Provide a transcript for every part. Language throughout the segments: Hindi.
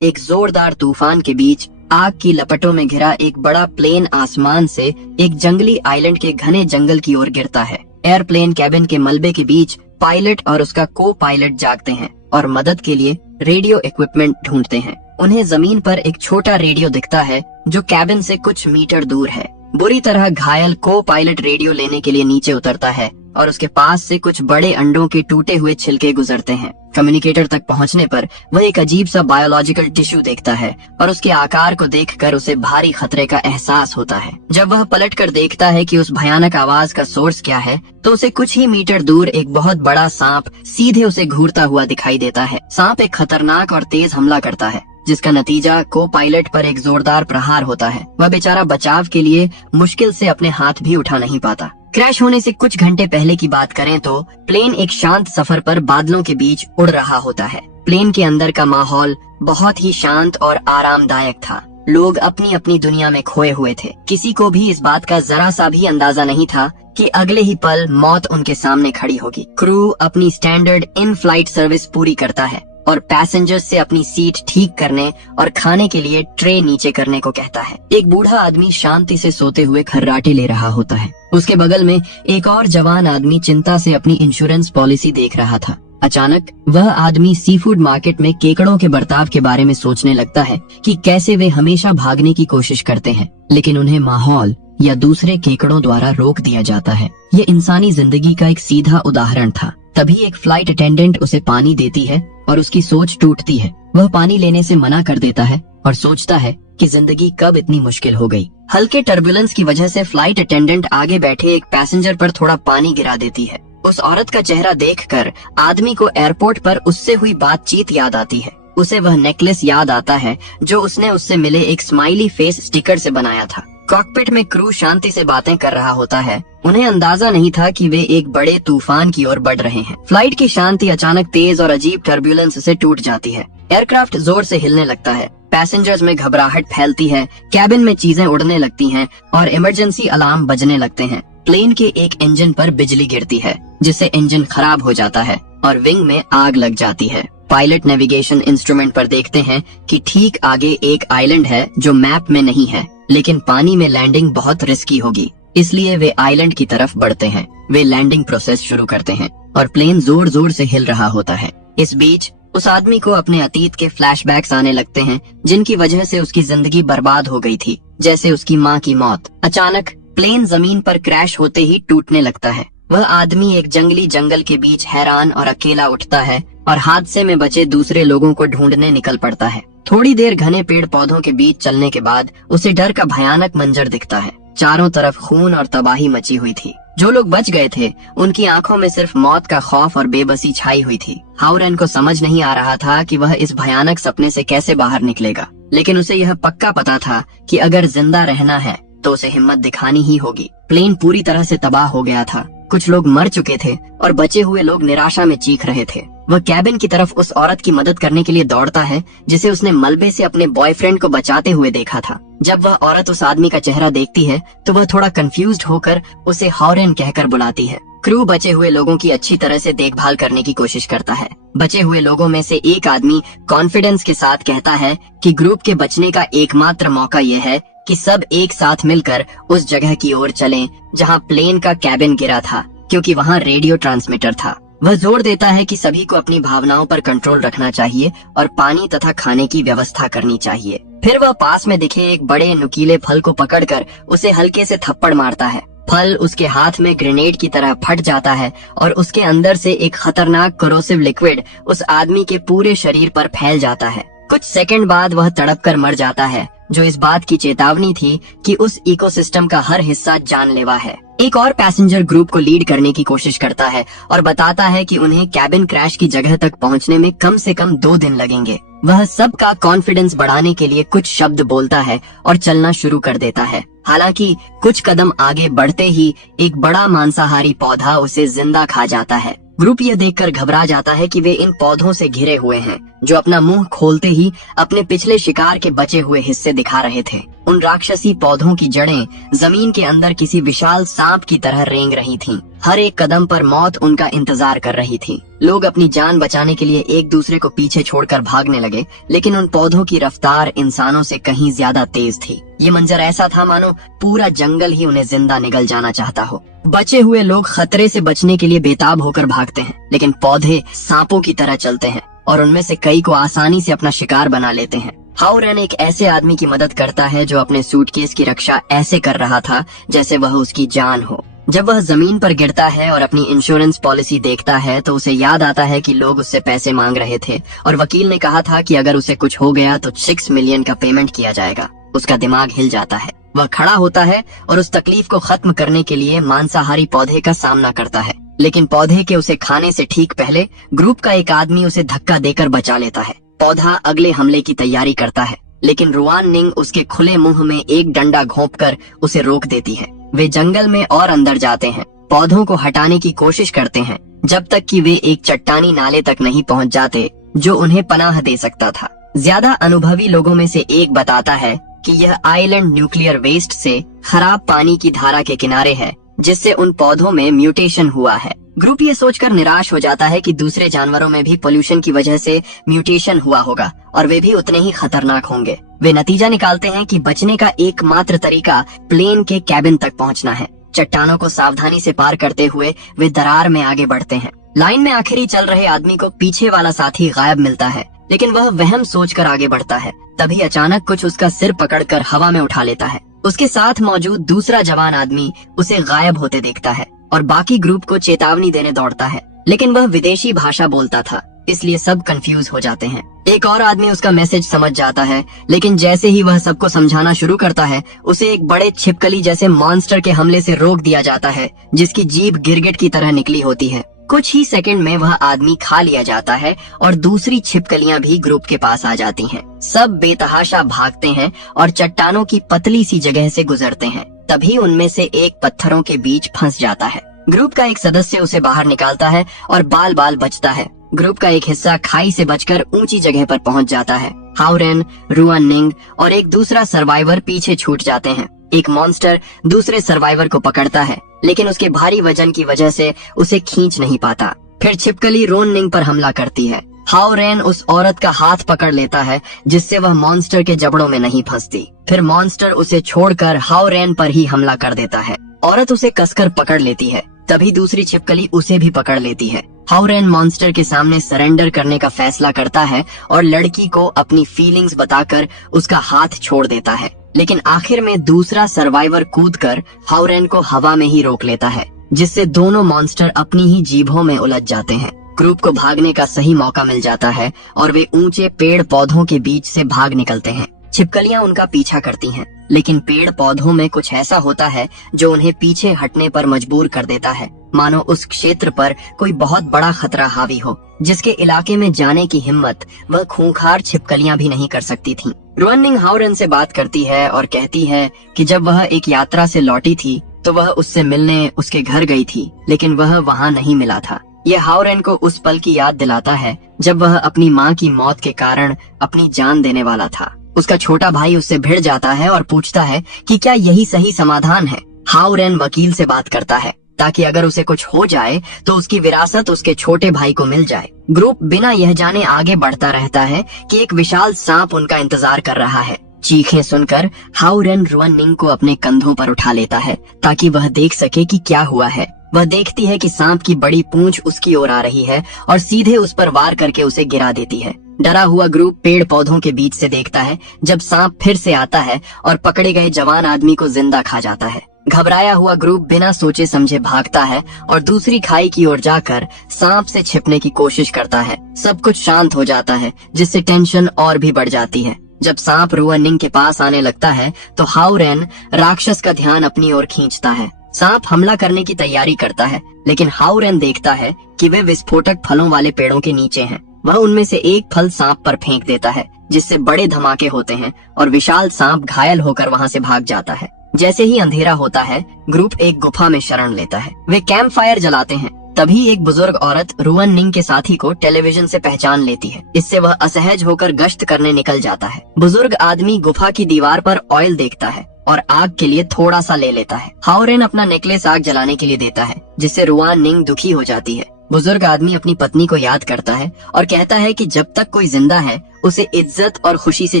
एक जोरदार तूफान के बीच आग की लपटों में घिरा एक बड़ा प्लेन आसमान से एक जंगली आइलैंड के घने जंगल की ओर गिरता है। एयरप्लेन कैबिन के मलबे के बीच पायलट और उसका को पायलट जागते हैं और मदद के लिए रेडियो इक्विपमेंट ढूंढते हैं। उन्हें जमीन पर एक छोटा रेडियो दिखता है जो कैबिन से कुछ मीटर दूर है। बुरी तरह घायल को पायलट रेडियो लेने के लिए नीचे उतरता है और उसके पास से कुछ बड़े अंडों के टूटे हुए छिलके गुजरते हैं। कम्युनिकेटर तक पहुंचने पर वह एक अजीब सा बायोलॉजिकल टिश्यू देखता है और उसके आकार को देखकर उसे भारी खतरे का एहसास होता है। जब वह पलटकर देखता है कि उस भयानक आवाज का सोर्स क्या है, तो उसे कुछ ही मीटर दूर एक बहुत बड़ा सांप सीधे उसे घूरता हुआ दिखाई देता है। सांप एक खतरनाक और तेज हमला करता है, जिसका नतीजा को पायलट पर एक जोरदार प्रहार होता है। वह बेचारा बचाव के लिए मुश्किल से अपने हाथ भी उठा नहीं पाता। क्रैश होने से कुछ घंटे पहले की बात करें तो प्लेन एक शांत सफर पर बादलों के बीच उड़ रहा होता है। प्लेन के अंदर का माहौल बहुत ही शांत और आरामदायक था। लोग अपनी अपनी दुनिया में खोए हुए थे। किसी को भी इस बात का जरा सा भी अंदाजा नहीं था कि अगले ही पल मौत उनके सामने खड़ी होगी। क्रू अपनी स्टैंडर्ड इन फ्लाइट सर्विस पूरी करता है और पैसेंजर्स से अपनी सीट ठीक करने और खाने के लिए ट्रे नीचे करने को कहता है। एक बूढ़ा आदमी शांति से सोते हुए खर्राटे ले रहा होता है। उसके बगल में एक और जवान आदमी चिंता से अपनी इंश्योरेंस पॉलिसी देख रहा था। अचानक वह आदमी सी फूड मार्केट में केकड़ों के बर्ताव के बारे में सोचने लगता है कि कैसे वे हमेशा भागने की कोशिश करते हैं, लेकिन उन्हें माहौल या दूसरे केकड़ों द्वारा रोक दिया जाता है। ये इंसानी जिंदगी का एक सीधा उदाहरण था। तभी एक फ्लाइट अटेंडेंट उसे पानी देती है और उसकी सोच टूटती है। वह पानी लेने से मना कर देता है और सोचता है कि जिंदगी कब इतनी मुश्किल हो गई। हल्के टर्बुलेंस की वजह से फ्लाइट अटेंडेंट आगे बैठे एक पैसेंजर पर थोड़ा पानी गिरा देती है। उस औरत का चेहरा देखकर आदमी को एयरपोर्ट पर उससे हुई बातचीत याद आती है। उसे वह नेकलेस याद आता है जो उसने उससे मिले एक स्माइली फेस स्टिकर से बनाया था। कॉकपिट में क्रू शांति से बातें कर रहा होता है। उन्हें अंदाजा नहीं था कि वे एक बड़े तूफान की ओर बढ़ रहे हैं। फ्लाइट की शांति अचानक तेज और अजीब टर्बुलेंस से टूट जाती है। एयरक्राफ्ट जोर से हिलने लगता है। पैसेंजर्स में घबराहट फैलती है, कैबिन में चीजें उड़ने लगती हैं और इमरजेंसी अलार्म बजने लगते हैं। प्लेन के एक इंजन पर बिजली गिरती है, जिससे इंजन खराब हो जाता है और विंग में आग लग जाती है। पायलट नेविगेशन इंस्ट्रूमेंट पर देखते हैं कि ठीक आगे एक आइलैंड है जो मैप में नहीं है, लेकिन पानी में लैंडिंग बहुत रिस्की होगी, इसलिए वे आइलैंड की तरफ बढ़ते हैं। वे लैंडिंग प्रोसेस शुरू करते हैं और प्लेन जोर जोर से हिल रहा होता है। इस बीच उस आदमी को अपने अतीत के फ्लैशबैक्स आने लगते हैं, जिनकी वजह से उसकी जिंदगी बर्बाद हो गई थी, जैसे उसकी माँ की मौत। अचानक प्लेन जमीन पर क्रैश होते ही टूटने लगता है। वह आदमी एक जंगली जंगल के बीच हैरान और अकेला उठता है और हादसे में बचे दूसरे लोगों को ढूंढने निकल पड़ता है। थोड़ी देर घने पेड़ पौधों के बीच चलने के बाद उसे डर का भयानक मंजर दिखता है। चारों तरफ खून और तबाही मची हुई थी। जो लोग बच गए थे उनकी आंखों में सिर्फ मौत का खौफ और बेबसी छाई हुई थी। हाउरेन को समझ नहीं आ रहा था कि वह इस भयानक सपने से कैसे बाहर निकलेगा, लेकिन उसे यह पक्का पता था कि अगर जिंदा रहना है तो उसे हिम्मत दिखानी ही होगी। प्लेन पूरी तरह से तबाह हो गया था। कुछ लोग मर चुके थे और बचे हुए लोग निराशा में चीख रहे थे। वह कैबिन की तरफ उस औरत की मदद करने के लिए दौड़ता है जिसे उसने मलबे से अपने बॉयफ्रेंड को बचाते हुए देखा था। जब वह औरत उस आदमी का चेहरा देखती है तो वह थोड़ा कंफ्यूज्ड होकर उसे हॉरेन कहकर बुलाती है। क्रू बचे हुए लोगों की अच्छी तरह से देखभाल करने की कोशिश करता है। बचे हुए लोगों में से एक आदमी कॉन्फिडेंस के साथ कहता है कि ग्रुप के बचने का एकमात्र मौका यह है कि सब एक साथ मिलकर उस जगह की ओर चलें जहां प्लेन का कैबिन गिरा था, क्योंकि वहां रेडियो ट्रांसमीटर था। वह जोर देता है कि सभी को अपनी भावनाओं पर कंट्रोल रखना चाहिए और पानी तथा खाने की व्यवस्था करनी चाहिए। फिर वह पास में दिखे एक बड़े नुकीले फल को पकड़कर उसे हल्के से थप्पड़ मारता है। फल उसके हाथ में ग्रेनेड की तरह फट जाता है और उसके अंदर से एक खतरनाक करोसिव लिक्विड उस आदमी के पूरे शरीर पर फैल जाता है। कुछ सेकंड बाद वह तड़प कर मर जाता है, जो इस बात की चेतावनी थी कि उस इकोसिस्टम का हर हिस्सा जानलेवा है। एक और पैसेंजर ग्रुप को लीड करने की कोशिश करता है और बताता है कि उन्हें कैबिन क्रैश की जगह तक पहुंचने में कम से कम 2 दिन लगेंगे। वह सबका कॉन्फिडेंस बढ़ाने के लिए कुछ शब्द बोलता है और चलना शुरू कर देता है। हालांकि कुछ कदम आगे बढ़ते ही एक बड़ा मांसाहारी पौधा उसे जिंदा खा जाता है। ग्रुप यह देखकर घबरा जाता है कि वे इन पौधों से घिरे हुए हैं, जो अपना मुंह खोलते ही अपने पिछले शिकार के बचे हुए हिस्से दिखा रहे थे। उन राक्षसी पौधों की जड़ें जमीन के अंदर किसी विशाल सांप की तरह रेंग रही थीं। हर एक कदम पर मौत उनका इंतजार कर रही थी। लोग अपनी जान बचाने के लिए एक दूसरे को पीछे छोड़कर भागने लगे, लेकिन उन पौधों की रफ्तार इंसानों से कहीं ज्यादा तेज थी। ये मंजर ऐसा था मानो पूरा जंगल ही उन्हें जिंदा निगल जाना चाहता हो। बचे हुए लोग खतरे से बचने के लिए बेताब होकर भागते हैं, लेकिन पौधे सांपों की तरह चलते हैं और उनमें से कई को आसानी से अपना शिकार बना लेते हैं। हाउरेन एक ऐसे आदमी की मदद करता है जो अपने सूटकेस की रक्षा ऐसे कर रहा था जैसे वह उसकी जान हो। जब वह जमीन पर गिरता है और अपनी इंश्योरेंस पॉलिसी देखता है तो उसे याद आता है कि लोग उससे पैसे मांग रहे थे और वकील ने कहा था कि अगर उसे कुछ हो गया तो 6 मिलियन का पेमेंट किया जाएगा। उसका दिमाग हिल जाता है। वह खड़ा होता है और उस तकलीफ को खत्म करने के लिए मांसाहारी पौधे का सामना करता है, लेकिन पौधे के उसे खाने से ठीक पहले ग्रुप का एक आदमी उसे धक्का देकर बचा लेता है। पौधा अगले हमले की तैयारी करता है, लेकिन रुआन निंग उसके खुले मुंह में एक डंडा घोंपकर उसे रोक देती है। वे जंगल में और अंदर जाते हैं, पौधों को हटाने की कोशिश करते हैं, जब तक कि वे एक चट्टानी नाले तक नहीं पहुंच जाते जो उन्हें पनाह दे सकता था। ज्यादा अनुभवी लोगों में से एक बताता है कि यह आइलैंड न्यूक्लियर वेस्ट से खराब पानी की धारा के किनारे है, जिससे उन पौधों में म्यूटेशन हुआ है। ग्रुप ये सोचकर निराश हो जाता है कि दूसरे जानवरों में भी पोल्यूशन की वजह से म्यूटेशन हुआ होगा और वे भी उतने ही खतरनाक होंगे। वे नतीजा निकालते हैं कि बचने का एकमात्र तरीका प्लेन के कैबिन तक पहुंचना है। चट्टानों को सावधानी से पार करते हुए वे दरार में आगे बढ़ते हैं। लाइन में आखिरी चल रहे आदमी को पीछे वाला साथी गायब मिलता है, लेकिन वह वहम सोचकर आगे बढ़ता है। तभी अचानक कुछ उसका सिर पकड़कर हवा में उठा लेता है। उसके साथ मौजूद दूसरा जवान आदमी उसे गायब होते देखता है और बाकी ग्रुप को चेतावनी देने दौड़ता है, लेकिन वह विदेशी भाषा बोलता था, इसलिए सब कंफ्यूज हो जाते हैं। एक और आदमी उसका मैसेज समझ जाता है, लेकिन जैसे ही वह सबको समझाना शुरू करता है, उसे एक बड़े छिपकली जैसे मॉन्स्टर के हमले से रोक दिया जाता है, जिसकी जीभ गिरगिट की तरह निकली होती है। कुछ ही सेकंड में वह आदमी खा लिया जाता है और दूसरी छिपकलियां भी ग्रुप के पास आ जाती हैं। सब बेतहाशा भागते हैं और चट्टानों की पतली सी जगह से गुजरते हैं। तभी उनमें से एक पत्थरों के बीच फंस जाता है। ग्रुप का एक सदस्य उसे बाहर निकालता है और बाल बाल बचता है। ग्रुप का एक हिस्सा खाई से बचकर ऊंची जगह पर पहुंच जाता है। हाउरेन, रुआन निंग और एक दूसरा सर्वाइवर पीछे छूट जाते हैं। एक मॉन्स्टर दूसरे सर्वाइवर को पकड़ता है, लेकिन उसके भारी वजन की वजह से उसे खींच नहीं पाता। फिर छिपकली रोन निंग पर हमला करती है। हाउरेन उस औरत का हाथ पकड़ लेता है, जिससे वह मॉन्स्टर के जबड़ों में नहीं फंसती। फिर मॉन्स्टर उसे छोड़कर हाउरेन पर ही हमला कर देता है। औरत उसे कसकर पकड़ लेती है, तभी दूसरी छिपकली उसे भी पकड़ लेती है। हाउरेन मॉन्स्टर के सामने सरेंडर करने का फैसला करता है और लड़की को अपनी फीलिंग्स बताकर उसका हाथ छोड़ देता है, लेकिन आखिर में दूसरा सर्वाइवर कूदकर हाउरेन को हवा में ही रोक लेता है, जिससे दोनों मॉन्स्टर अपनी ही जीभों में उलझ जाते हैं। ग्रुप को भागने का सही मौका मिल जाता है और वे ऊंचे पेड़ पौधों के बीच से भाग निकलते हैं। छिपकलियां उनका पीछा करती हैं, लेकिन पेड़ पौधों में कुछ ऐसा होता है जो उन्हें पीछे हटने पर मजबूर कर देता है, मानो उस क्षेत्र पर कोई बहुत बड़ा खतरा हावी हो, जिसके इलाके में जाने की हिम्मत वह खूंखार छिपकलियां भी नहीं कर सकती थीं। रुआन निंग हाउरेन से बात करती है और कहती है कि जब वह एक यात्रा से लौटी थी तो वह उससे मिलने उसके घर गई थी, लेकिन वह वहाँ नहीं मिला था। यह हाउरेन को उस पल की याद दिलाता है जब वह अपनी माँ की मौत के कारण अपनी जान देने वाला था। उसका छोटा भाई उससे भिड़ जाता है और पूछता है कि क्या यही सही समाधान है। हाउरेन वकील से बात करता है ताकि अगर उसे कुछ हो जाए तो उसकी विरासत उसके छोटे भाई को मिल जाए। ग्रुप बिना यह जाने आगे बढ़ता रहता है कि एक विशाल सांप उनका इंतजार कर रहा है। चीखें सुनकर हाउरेन रुआन निंग को अपने कंधों पर उठा लेता है ताकि वह देख सके कि क्या हुआ है। वह देखती है कि सांप की बड़ी पूंछ उसकी ओर आ रही है और सीधे उस पर वार करके उसे गिरा देती है। डरा हुआ ग्रुप पेड़ पौधों के बीच से देखता है जब सांप फिर से आता है और पकड़े गए जवान आदमी को जिंदा खा जाता है। घबराया हुआ ग्रुप बिना सोचे समझे भागता है और दूसरी खाई की ओर जाकर सांप से छिपने की कोशिश करता है। सब कुछ शांत हो जाता है, जिससे टेंशन और भी बढ़ जाती है। जब सांप रुआन निंग के पास आने लगता है तो हाउरेन राक्षस का ध्यान अपनी ओर खींचता है। सांप हमला करने की तैयारी करता है, लेकिन हाउरेन देखता है कि वे विस्फोटक फलों वाले पेड़ों के नीचे हैं। वह उनमें से एक फल सांप पर फेंक देता है, जिससे बड़े धमाके होते हैं और विशाल सांप घायल होकर वहां से भाग जाता है। जैसे ही अंधेरा होता है, ग्रुप एक गुफा में शरण लेता है। वे कैंप फायर जलाते हैं, तभी एक बुजुर्ग औरत रुवन निंग के साथी को टेलीविजन से पहचान लेती है। इससे वह असहज होकर गश्त करने निकल जाता है। बुजुर्ग आदमी गुफा की दीवार पर ऑयल देखता है और आग के लिए थोड़ा सा ले लेता है। हाओरेन अपना नेकलेस आग जलाने के लिए देता है, जिससे रुआन निंग दुखी हो जाती है। बुजुर्ग आदमी अपनी पत्नी को याद करता है और कहता है कि जब तक कोई जिंदा है उसे इज्जत और खुशी से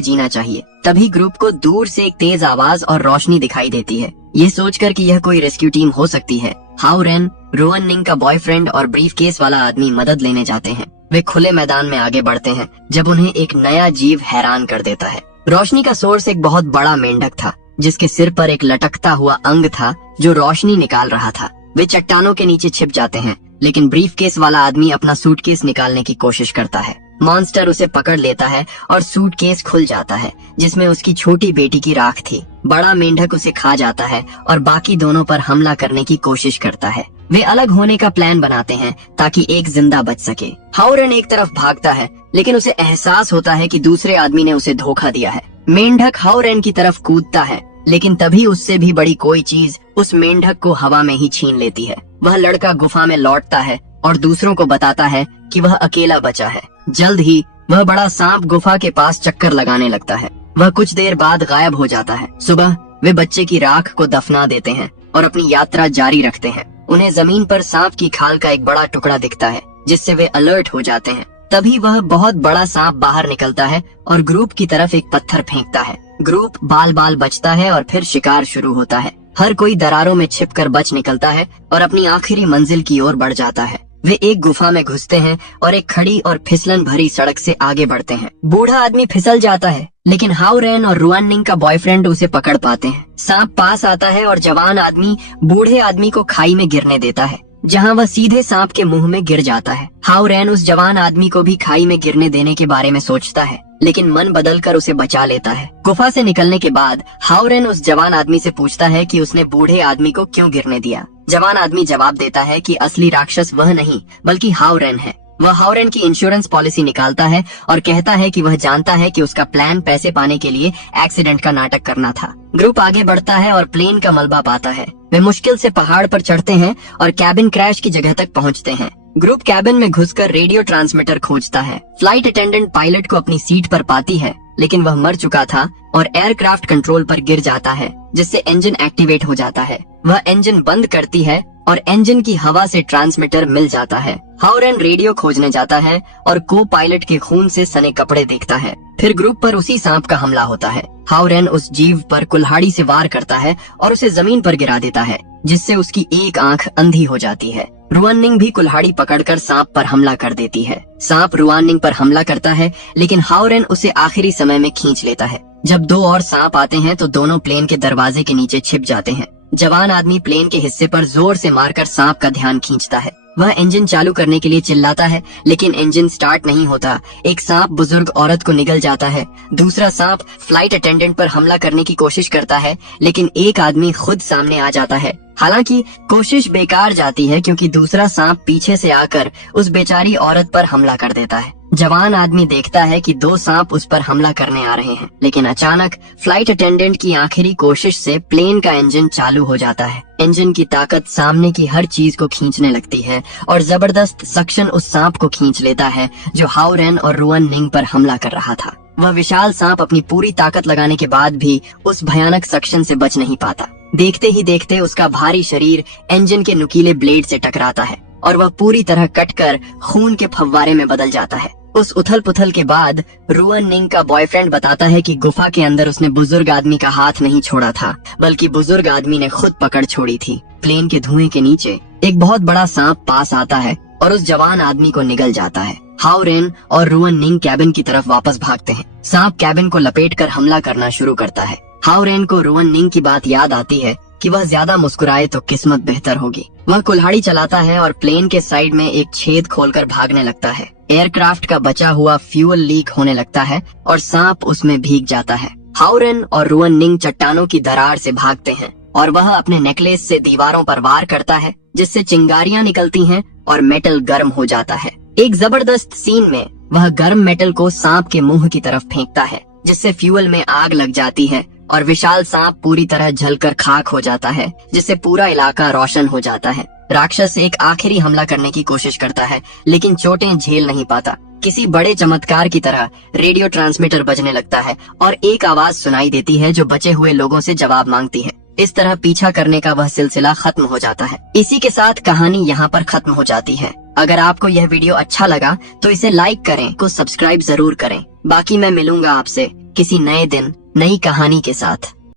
जीना चाहिए। तभी ग्रुप को दूर से एक तेज आवाज और रोशनी दिखाई देती है। ये सोचकर कि यह कोई रेस्क्यू टीम हो सकती है, हाओरेन, रुवन निंग का बॉयफ्रेंड और ब्रीफ केस वाला आदमी मदद लेने जाते हैं। वे खुले मैदान में आगे बढ़ते हैं जब उन्हें एक नया जीव हैरान कर देता है। रोशनी का सोर्स एक बहुत बड़ा मेंढक था, जिसके सिर पर एक लटकता हुआ अंग था जो रोशनी निकाल रहा था। वे चट्टानों के नीचे छिप जाते हैं, लेकिन ब्रीफकेस वाला आदमी अपना सूटकेस निकालने की कोशिश करता है। मॉन्स्टर उसे पकड़ लेता है और सूटकेस खुल जाता है, जिसमें उसकी छोटी बेटी की राख थी। बड़ा मेंढक उसे खा जाता है और बाकी दोनों पर हमला करने की कोशिश करता है। वे अलग होने का प्लान बनाते हैं ताकि एक जिंदा बच सके। हाओरेन एक तरफ भागता है, लेकिन उसे एहसास होता है कि दूसरे आदमी ने उसे धोखा दिया है। मेंढक हाओरेन की तरफ कूदता है, लेकिन तभी उससे भी बड़ी कोई चीज उस मेंढक को हवा में ही छीन लेती है। वह लड़का गुफा में लौटता है और दूसरों को बताता है कि वह अकेला बचा है। जल्द ही वह बड़ा सांप गुफा के पास चक्कर लगाने लगता है। वह कुछ देर बाद गायब हो जाता है। सुबह वे बच्चे की राख को दफना देते हैं और अपनी यात्रा जारी रखते हैं। उन्हें जमीन पर सांप की खाल का एक बड़ा टुकड़ा दिखता है, जिससे वे अलर्ट हो जाते हैं। तभी वह बहुत बड़ा सांप बाहर निकलता है और ग्रुप की तरफ एक पत्थर फेंकता है। ग्रुप बाल बाल बचता है और फिर शिकार शुरू होता है। हर कोई दरारों में छिपकर बच निकलता है और अपनी आखिरी मंजिल की ओर बढ़ जाता है। वे एक गुफा में घुसते हैं और एक खड़ी और फिसलन भरी सड़क से आगे बढ़ते हैं। बूढ़ा आदमी फिसल जाता है, लेकिन हाओरेन और रुआन निंग का बॉयफ्रेंड उसे पकड़ पाते हैं। सांप पास आता है और जवान आदमी बूढ़े आदमी को खाई में गिरने देता है, जहां वह सीधे सांप के मुंह में गिर जाता है। हाओरेन उस जवान आदमी को भी खाई में गिरने देने के बारे में सोचता है, लेकिन मन बदलकर उसे बचा लेता है। गुफा से निकलने के बाद हाओरेन उस जवान आदमी से पूछता है कि उसने बूढ़े आदमी को क्यों गिरने दिया। जवान आदमी जवाब देता है कि असली राक्षस वह नहीं बल्कि हाओरेन है। वह हाओरेन की इंश्योरेंस पॉलिसी निकालता है और कहता है कि वह जानता है कि उसका प्लान पैसे पाने के लिए एक्सीडेंट का नाटक करना था। ग्रुप आगे बढ़ता है और प्लेन का मलबा पाता है। वे मुश्किल से पहाड़ पर चढ़ते हैं और कैबिन क्रैश की जगह तक पहुंचते हैं। ग्रुप कैबिन में घुसकर रेडियो ट्रांसमीटर खोजता है। फ्लाइट अटेंडेंट पायलट को अपनी सीट पर पाती है, लेकिन वह मर चुका था और एयरक्राफ्ट कंट्रोल पर गिर जाता है, जिससे इंजन एक्टिवेट हो जाता है। वह इंजन बंद करती है और इंजन की हवा से ट्रांसमीटर मिल जाता है। हाओरेन रेडियो खोजने जाता है और को पायलट के खून से सने कपड़े देखता है। फिर ग्रुप पर उसी सांप का हमला होता है। हाओरेन उस जीव पर कुल्हाड़ी से वार करता है और उसे जमीन पर गिरा देता है, जिससे उसकी एक आंख अंधी हो जाती है। रुआन निंग भी कुल्हाड़ी पकड़कर सांप पर हमला कर देती है। सांप रुआन निंग पर हमला करता है, लेकिन हाओरेन उसे आखिरी समय में खींच लेता है। जब दो और सांप आते हैं तो दोनों प्लेन के दरवाजे के नीचे छिप जाते हैं। जवान आदमी प्लेन के हिस्से पर जोर से मारकर सांप का ध्यान खींचता है। वह इंजन चालू करने के लिए चिल्लाता है, लेकिन इंजन स्टार्ट नहीं होता। एक सांप बुजुर्ग औरत को निगल जाता है। दूसरा सांप फ्लाइट अटेंडेंट पर हमला करने की कोशिश करता है, लेकिन एक आदमी खुद सामने आ जाता है। हालांकि कोशिश बेकार जाती है, क्योंकि दूसरा सांप पीछे से आकर उस बेचारी औरत पर हमला कर देता है। जवान आदमी देखता है कि दो सांप उस पर हमला करने आ रहे हैं, लेकिन अचानक फ्लाइट अटेंडेंट की आखिरी कोशिश से प्लेन का इंजन चालू हो जाता है। इंजन की ताकत सामने की हर चीज को खींचने लगती है और जबरदस्त सक्शन उस सांप को खींच लेता है जो हाओरेन और रुआन निंग पर हमला कर रहा था। वह विशाल सांप अपनी पूरी ताकत लगाने के बाद भी उस भयानक सक्शन से बच नहीं पाता। देखते ही देखते उसका भारी शरीर इंजन के नुकीले ब्लेड से टकराता है और वह पूरी तरह कटकर खून के फव्वारे में बदल जाता है। उस उथल पुथल के बाद रुआन निंग का बॉयफ्रेंड बताता है कि गुफा के अंदर उसने बुजुर्ग आदमी का हाथ नहीं छोड़ा था, बल्कि बुजुर्ग आदमी ने खुद पकड़ छोड़ी थी। प्लेन के धुएं के नीचे एक बहुत बड़ा सांप पास आता है और उस जवान आदमी को निगल जाता है। हाओरेन और रुआन निंग कैबिन की तरफ वापस भागते हैं। सांप कैबिन को लपेटकर हमला करना शुरू करता है। हाओरेन को रुआन निंग की बात याद आती है कि वह ज्यादा मुस्कुराए तो किस्मत बेहतर होगी। वह कुल्हाड़ी चलाता है और प्लेन के साइड में एक छेद खोलकर भागने लगता है। एयरक्राफ्ट का बचा हुआ फ्यूल लीक होने लगता है और सांप उसमें भीग जाता है। हाओरेन और रुआन निंग चट्टानों की दरार से भागते हैं और वह अपने नेकलेस से दीवारों पर वार करता है, जिससे चिंगारियां निकलती हैं और मेटल गर्म हो जाता है। एक जबरदस्त सीन में वह गर्म मेटल को सांप के मुंह की तरफ फेंकता है, जिससे फ्यूल में आग लग जाती है और विशाल सांप पूरी तरह जलकर खाक हो जाता है, जिससे पूरा इलाका रोशन हो जाता है। राक्षस एक आखिरी हमला करने की कोशिश करता है, लेकिन चोटें झेल नहीं पाता। किसी बड़े चमत्कार की तरह रेडियो ट्रांसमीटर बजने लगता है और एक आवाज सुनाई देती है जो बचे हुए लोगों से जवाब मांगती है। इस तरह पीछा करने का वह सिलसिला खत्म हो जाता है। इसी के साथ कहानी यहाँ पर खत्म हो जाती है। अगर आपको यह वीडियो अच्छा लगा तो इसे लाइक करें, को सब्सक्राइब जरूर करें। बाकी मैं मिलूंगा आपसे किसी नए दिन नई कहानी के साथ।